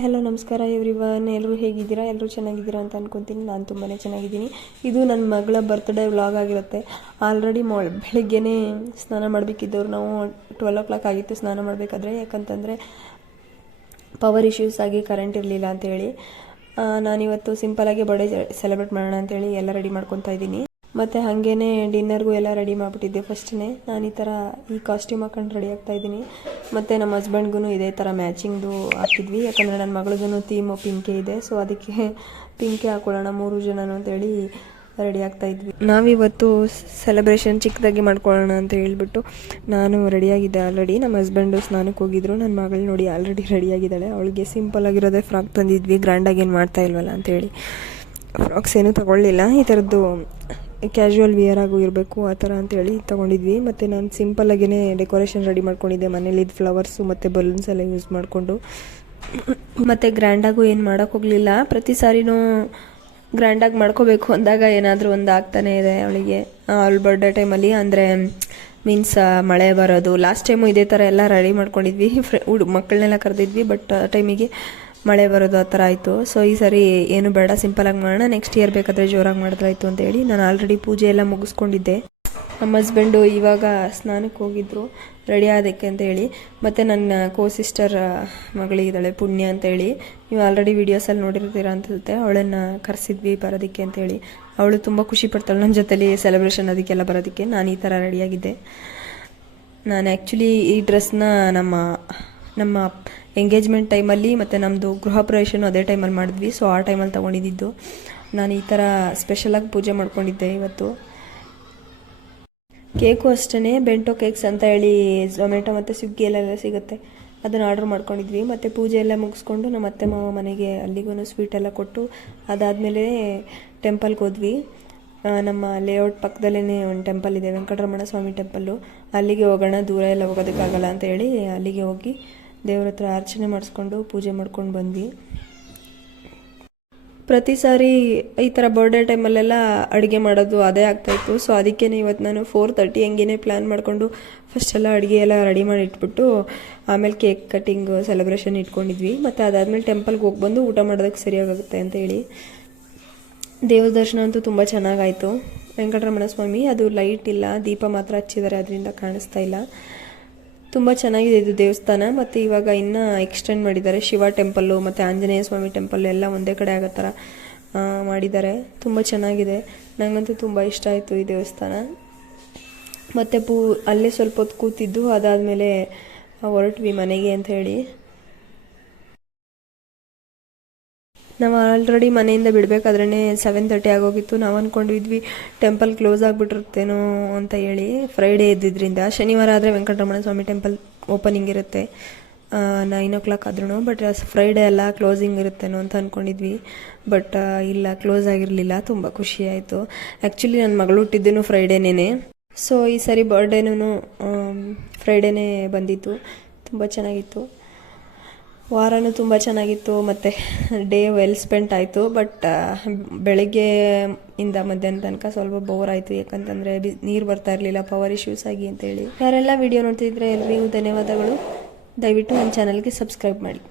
Hello ನಮಸ್ಕಾರ everyone. ಎಲ್ಲರೂ ಹೇಗಿದ್ದೀರಾ? ಎಲ್ಲರೂ ಚೆನ್ನಾಗಿದ್ದೀರಾ ಅಂತ ಅನ್ಕೊತೀನಿ. ನಾನು ತುಂಬಾ ಚೆನ್ನಾಗಿದ್ದೀನಿ. ಇದು ನನ್ನ ಮಗಳ ಬರ್ತ್ಡೇ ವ್ಲಾಗ್ ಆಗಿರುತ್ತೆ. ಆಲ್ರೆಡಿ ಬೆಳಿಗ್ಗೆನೇ ಸ್ನಾನ ಮಾಡಬೇಕಿದ್ದವ್ರು ನಾವು 12 o'clock ಆಗಿತ್ತು ಸ್ನಾನ ಮಾಡಬೇಕಾದ್ರೆ. ಯಾಕಂತಂದರೆ ಪವರ್ ಇಶ್ಯೂಸ್ ಆಗಿ ಕರೆಂಟ್ ಇರಲಿಲ್ಲ ಅಂತೇಳಿ ನಾನಿವತ್ತು ಸಿಂಪಲಾಗಿ ಬರ್ಡೇ ಸೆಲೆಬ್ರೇಟ್ ಮಾಡೋಣ ಅಂತೇಳಿ ಎಲ್ಲ ರೆಡಿ ಮಾಡ್ಕೊತಾ ಇದ್ದೀನಿ. ಮತ್ತು ಹಾಗೇ ಡಿನ್ನರ್ಗೂ ಎಲ್ಲ ರೆಡಿ ಮಾಡಿಬಿಟ್ಟಿದ್ದೆ ಫಸ್ಟ್ನೇ. ನಾನು ಈ ಥರ ಈ ಕಾಸ್ಟ್ಯೂಮ್ ಹಾಕೊಂಡು ರೆಡಿ ಆಗ್ತಾ ಇದ್ದೀನಿ. ಮತ್ತು ನಮ್ಮ ಹಸ್ಬೆಂಡ್ಗೂ ಇದೇ ಥರ ಮ್ಯಾಚಿಂಗ್ದು ಹಾಕಿದ್ವಿ. ಯಾಕಂದರೆ ನನ್ನ ಮಗಳಿಗೂ ಥೀಮು ಪಿಂಕೇ ಇದೆ. ಸೊ ಅದಕ್ಕೆ ಪಿಂಕೇ ಹಾಕೊಳ್ಳೋಣ 3 ಜನನು ಅಂತೇಳಿ ರೆಡಿ ಆಗ್ತಾ ಇದ್ವಿ. ನಾವಿವತ್ತು ಸೆಲೆಬ್ರೇಷನ್ ಚಿಕ್ಕದಾಗಿ ಮಾಡ್ಕೊಳ್ಳೋಣ ಅಂತ ಹೇಳ್ಬಿಟ್ಟು ನಾನು ರೆಡಿಯಾಗಿದ್ದೆ ಆಲ್ರೆಡಿ. ನಮ್ಮ ಹಸ್ಬೆಂಡು ಸ್ನಾನಕ್ಕೆ ಹೋಗಿದ್ರು. ನನ್ನ ಮಗಳು ನೋಡಿ ಆಲ್ರೆಡಿ ರೆಡಿಯಾಗಿದ್ದಾಳೆ. ಅವಳಿಗೆ ಸಿಂಪಲ್ ಆಗಿರೋದೇ ಫ್ರಾಕ್ ತಂದಿದ್ವಿ, ಗ್ರ್ಯಾಂಡಾಗಿ ಏನು ಮಾಡ್ತಾ ಇಲ್ವಲ್ಲ ಅಂತೇಳಿ ಫ್ರಾಕ್ಸ್ ಏನೂ ತೊಗೊಳ್ಳಿಲ್ಲ. ಈ ಥರದ್ದು ಕ್ಯಾಶುವಲ್ ವಿಯರ್ ಆಗು ಇರಬೇಕು ಆ ಥರ ಅಂತೇಳಿ ತೊಗೊಂಡಿದ್ವಿ. ಮತ್ತು ನಾನು ಸಿಂಪಲ್ಲಾಗೇ ಡೆಕೋರೇಷನ್ ರೆಡಿ ಮಾಡ್ಕೊಂಡಿದ್ದೆ. ಮನೇಲಿದ್ದು ಫ್ಲವರ್ಸು ಮತ್ತು ಬಲೂನ್ಸ್ ಎಲ್ಲ ಯೂಸ್ ಮಾಡಿಕೊಂಡು. ಮತ್ತು ಗ್ರ್ಯಾಂಡಾಗೂ ಏನು ಮಾಡೋಕ್ಕೆ ಹೋಗಲಿಲ್ಲ. ಪ್ರತಿ ಸಾರಿನೂ ಗ್ರ್ಯಾಂಡಾಗಿ ಮಾಡ್ಕೋಬೇಕು ಅಂದಾಗ ಏನಾದರೂ ಒಂದು ಆಗ್ತಾನೇ ಇದೆ ಅವಳಿಗೆ. ಅವಳ ಬರ್ಡೇ ಟೈಮಲ್ಲಿ ಅಂದರೆ ಮೀನ್ಸ್ ಮಳೆ ಬರೋದು. ಲಾಸ್ಟ್ ಟೈಮು ಇದೇ ಥರ ಎಲ್ಲ ರೆಡಿ ಮಾಡ್ಕೊಂಡಿದ್ವಿ. ಮಕ್ಕಳನ್ನೆಲ್ಲ ಕರೆದಿದ್ವಿ. ಬಟ್ ಟೈಮಿಗೆ ಮಳೆ ಬರೋದು ಆ ಥರ ಆಯಿತು. ಸೊ ಈ ಸರಿ ಏನು ಬೇಡ, ಸಿಂಪಲಾಗಿ ಮಾಡೋಣ, ನೆಕ್ಸ್ಟ್ ಇಯರ್ ಬೇಕಾದರೆ ಜೋರಾಗಿ ಮಾಡಿದ್ರಾಯ್ತು ಅಂತೇಳಿ ನಾನು ಆಲ್ರೆಡಿ ಪೂಜೆ ಎಲ್ಲ ಮುಗಿಸ್ಕೊಂಡಿದ್ದೆ. ನಮ್ಮ ಹಸ್ಬೆಂಡು ಇವಾಗ ಸ್ನಾನಕ್ಕೆ ಹೋಗಿದ್ರು ರೆಡಿ ಆದಕ್ಕೆ ಅಂತೇಳಿ. ಮತ್ತು ನನ್ನ ಸಿಸ್ಟರ್ ಮಗಳಿದ್ದಾಳೆ ಪುಣ್ಯ ಅಂತೇಳಿ, ನೀವು ಆಲ್ರೆಡಿ ವೀಡಿಯೋಸಲ್ಲಿ ನೋಡಿರ್ತೀರ ಅನ್ಸುತ್ತೆ. ಅವಳನ್ನು ಕರೆಸಿದ್ವಿ ಬರೋದಕ್ಕೆ ಅಂತೇಳಿ. ಅವಳು ತುಂಬ ಖುಷಿ ಪಡ್ತಾಳೆ ನನ್ನ ಜೊತೆಲಿ ಸೆಲೆಬ್ರೇಷನ್ ಅದಕ್ಕೆಲ್ಲ ಬರೋದಕ್ಕೆ. ನಾನು ಈ ಥರ ರೆಡಿಯಾಗಿದ್ದೆ. ನಾನು ಆ್ಯಕ್ಚುಲಿ ಈ ಡ್ರೆಸ್ನ ನಮ್ಮ ಎಂಗೇಜ್ಮೆಂಟ್ ಟೈಮಲ್ಲಿ ಮತ್ತು ನಮ್ಮದು ಗೃಹ ಪ್ರವೇಶನೂ ಅದೇ ಟೈಮಲ್ಲಿ ಮಾಡಿದ್ವಿ. ಸೊ ಆ ಟೈಮಲ್ಲಿ ತೊಗೊಂಡಿದ್ದು. ನಾನು ಈ ಥರ ಸ್ಪೆಷಲಾಗಿ ಪೂಜೆ ಮಾಡ್ಕೊಂಡಿದ್ದೆ ಇವತ್ತು. ಕೇಕು ಅಷ್ಟೇ, ಬೆಂಟೋ ಕೇಕ್ಸ್ ಅಂತ ಹೇಳಿ ಝೊಮ್ಯಾಟೊ ಮತ್ತು ಸ್ವಿಗ್ಗಿಯಲ್ಲೆಲ್ಲ ಸಿಗುತ್ತೆ, ಅದನ್ನು ಆರ್ಡ್ರ್ ಮಾಡ್ಕೊಂಡಿದ್ವಿ. ಮತ್ತು ಪೂಜೆ ಎಲ್ಲ ಮುಗಿಸ್ಕೊಂಡು ನಮ್ಮ ಅತ್ತೆ ಮಾವ ಮನೆಗೆ ಅಲ್ಲಿಗೂ ಸ್ವೀಟ್ ಎಲ್ಲ ಕೊಟ್ಟು ಅದಾದಮೇಲೆ ಟೆಂಪಲ್ಗೆ ಹೋದ್ವಿ. ನಮ್ಮ ಲೇಔಟ್ ಪಕ್ಕದಲ್ಲೇ ಒಂದು ಟೆಂಪಲ್ ಇದೆ, ವೆಂಕಟರಮಣ ಸ್ವಾಮಿ ಟೆಂಪಲ್ಲು. ಅಲ್ಲಿಗೆ ಹೋಗೋಣ, ದೂರ ಎಲ್ಲ ಹೋಗೋದಕ್ಕಾಗಲ್ಲ ಅಂತೇಳಿ ಅಲ್ಲಿಗೆ ಹೋಗಿ ದೇವ್ರ ಹತ್ರ ಅರ್ಚನೆ ಮಾಡಿಸ್ಕೊಂಡು ಪೂಜೆ ಮಾಡ್ಕೊಂಡು ಬಂದ್ವಿ. ಪ್ರತಿ ಸಾರಿ ಈ ಥರ ಬರ್ಡೇ ಟೈಮಲ್ಲೆಲ್ಲ ಅಡುಗೆ ಮಾಡೋದು ಅದೇ ಆಗ್ತಾಯಿತ್ತು. ಸೊ ಅದಕ್ಕೇ ಇವತ್ತು ನಾನು 4:30 ಹಂಗೇ ಪ್ಲ್ಯಾನ್ ಮಾಡಿಕೊಂಡು ಫಸ್ಟೆಲ್ಲ ಅಡುಗೆ ಎಲ್ಲ ರೆಡಿ ಮಾಡಿ ಇಟ್ಬಿಟ್ಟು ಆಮೇಲೆ ಕೇಕ್ ಕಟ್ಟಿಂಗ್ ಸೆಲೆಬ್ರೇಷನ್ ಇಟ್ಕೊಂಡಿದ್ವಿ. ಮತ್ತು ಅದಾದಮೇಲೆ ಟೆಂಪಲ್ಗೆ ಹೋಗಿ ಬಂದು ಊಟ ಮಾಡೋದಕ್ಕೆ ಸರಿಯಾಗುತ್ತೆ ಅಂತೇಳಿ. ದೇವ್ರ ದರ್ಶನ ಅಂತೂ ತುಂಬ ಚೆನ್ನಾಗಾಯಿತು. ವೆಂಕಟರಮಣ ಸ್ವಾಮಿ, ಅದು ಲೈಟ್ ಇಲ್ಲ, ದೀಪ ಮಾತ್ರ ಹಚ್ಚಿದ್ದಾರೆ, ಅದರಿಂದ ಕಾಣಿಸ್ತಾ ಇಲ್ಲ. ತುಂಬ ಚೆನ್ನಾಗಿದೆ ಇದು ದೇವಸ್ಥಾನ. ಮತ್ತು ಇವಾಗ ಇನ್ನೂ ಎಕ್ಸ್ಟೆಂಡ್ ಮಾಡಿದ್ದಾರೆ. ಶಿವ ಟೆಂಪಲ್ಲು ಮತ್ತು ಆಂಜನೇಯ ಸ್ವಾಮಿ ಟೆಂಪಲ್ ಎಲ್ಲ ಒಂದೇ ಕಡೆ ಆಗೋ ಥರ ಮಾಡಿದ್ದಾರೆ. ತುಂಬ ಚೆನ್ನಾಗಿದೆ. ನನಗಂತೂ ತುಂಬ ಇಷ್ಟ ಆಯಿತು ಈ ದೇವಸ್ಥಾನ. ಮತ್ತು ಅಲ್ಲೇ ಸ್ವಲ್ಪ ಹೊತ್ತು ಕೂತಿದ್ದು ಅದಾದಮೇಲೆ ಹೊರಟ್ವಿ ಮನೆಗೆ ಅಂತ ಹೇಳಿ. ನಾವು ಆಲ್ರೆಡಿ ಮನೆಯಿಂದ ಬಿಡಬೇಕಾದ್ರೇ 7:30 ಆಗೋಗಿತ್ತು. ನಾವು ಅಂದ್ಕೊಂಡಿದ್ವಿ ಟೆಂಪಲ್ ಕ್ಲೋಸ್ ಆಗಿಬಿಟ್ಟಿರುತ್ತೇನೋ ಅಂತ ಹೇಳಿ. ಫ್ರೈಡೇ ಇದ್ದಿದ್ದರಿಂದ. ಶನಿವಾರ ಆದರೆ ವೆಂಕಟರಮಣ ಸ್ವಾಮಿ ಟೆಂಪಲ್ ಓಪನಿಂಗ್ ಇರುತ್ತೆ 9 o'clock ಆದ್ರೂ. ಬಟ್ ಫ್ರೈಡೇ ಎಲ್ಲ ಕ್ಲೋಸಿಂಗ್ ಇರುತ್ತೇನೋ ಅಂತ ಅಂದ್ಕೊಂಡಿದ್ವಿ. ಬಟ್ ಇಲ್ಲ, ಕ್ಲೋಸ್ ಆಗಿರಲಿಲ್ಲ. ತುಂಬ ಖುಷಿ ಆಯಿತು. ಆ್ಯಕ್ಚುಲಿ ನನ್ನ ಮಗಳು ಹುಟ್ಟಿದ್ದೇನು ಫ್ರೈಡೇನೇ. ಸೊ ಈ ಸರಿ ಬರ್ಡೇನೂ ಫ್ರೈಡೇನೇ ಬಂದಿತ್ತು. ತುಂಬ ಚೆನ್ನಾಗಿತ್ತು. ವಾರನೂ ತುಂಬ ಚೆನ್ನಾಗಿತ್ತು. ಮತ್ತು ಡೇ ವೆಲ್ ಸ್ಪೆಂಟ್ ಆಯಿತು. ಬಟ್ ಬೆಳಗ್ಗೆ ಇಂದ ಮಧ್ಯಾಹ್ನ ತನಕ ಸ್ವಲ್ಪ ಬೋರ್ ಆಯಿತು. ಯಾಕಂತಂದರೆ ನೀರು ಬರ್ತಾ ಇರಲಿಲ್ಲ ಪವರ್ ಇಶ್ಯೂಸ್ ಆಗಿ ಅಂತೇಳಿ. ಯಾರೆಲ್ಲ ವಿಡಿಯೋ ನೋಡ್ತಿದ್ರೆ ಎಲ್ರಿಗೂ ಧನ್ಯವಾದಗಳು. ದಯವಿಟ್ಟು ನನ್ನ ಚಾನಲ್ಗೆ ಸಬ್ಸ್ಕ್ರೈಬ್ ಮಾಡಿ.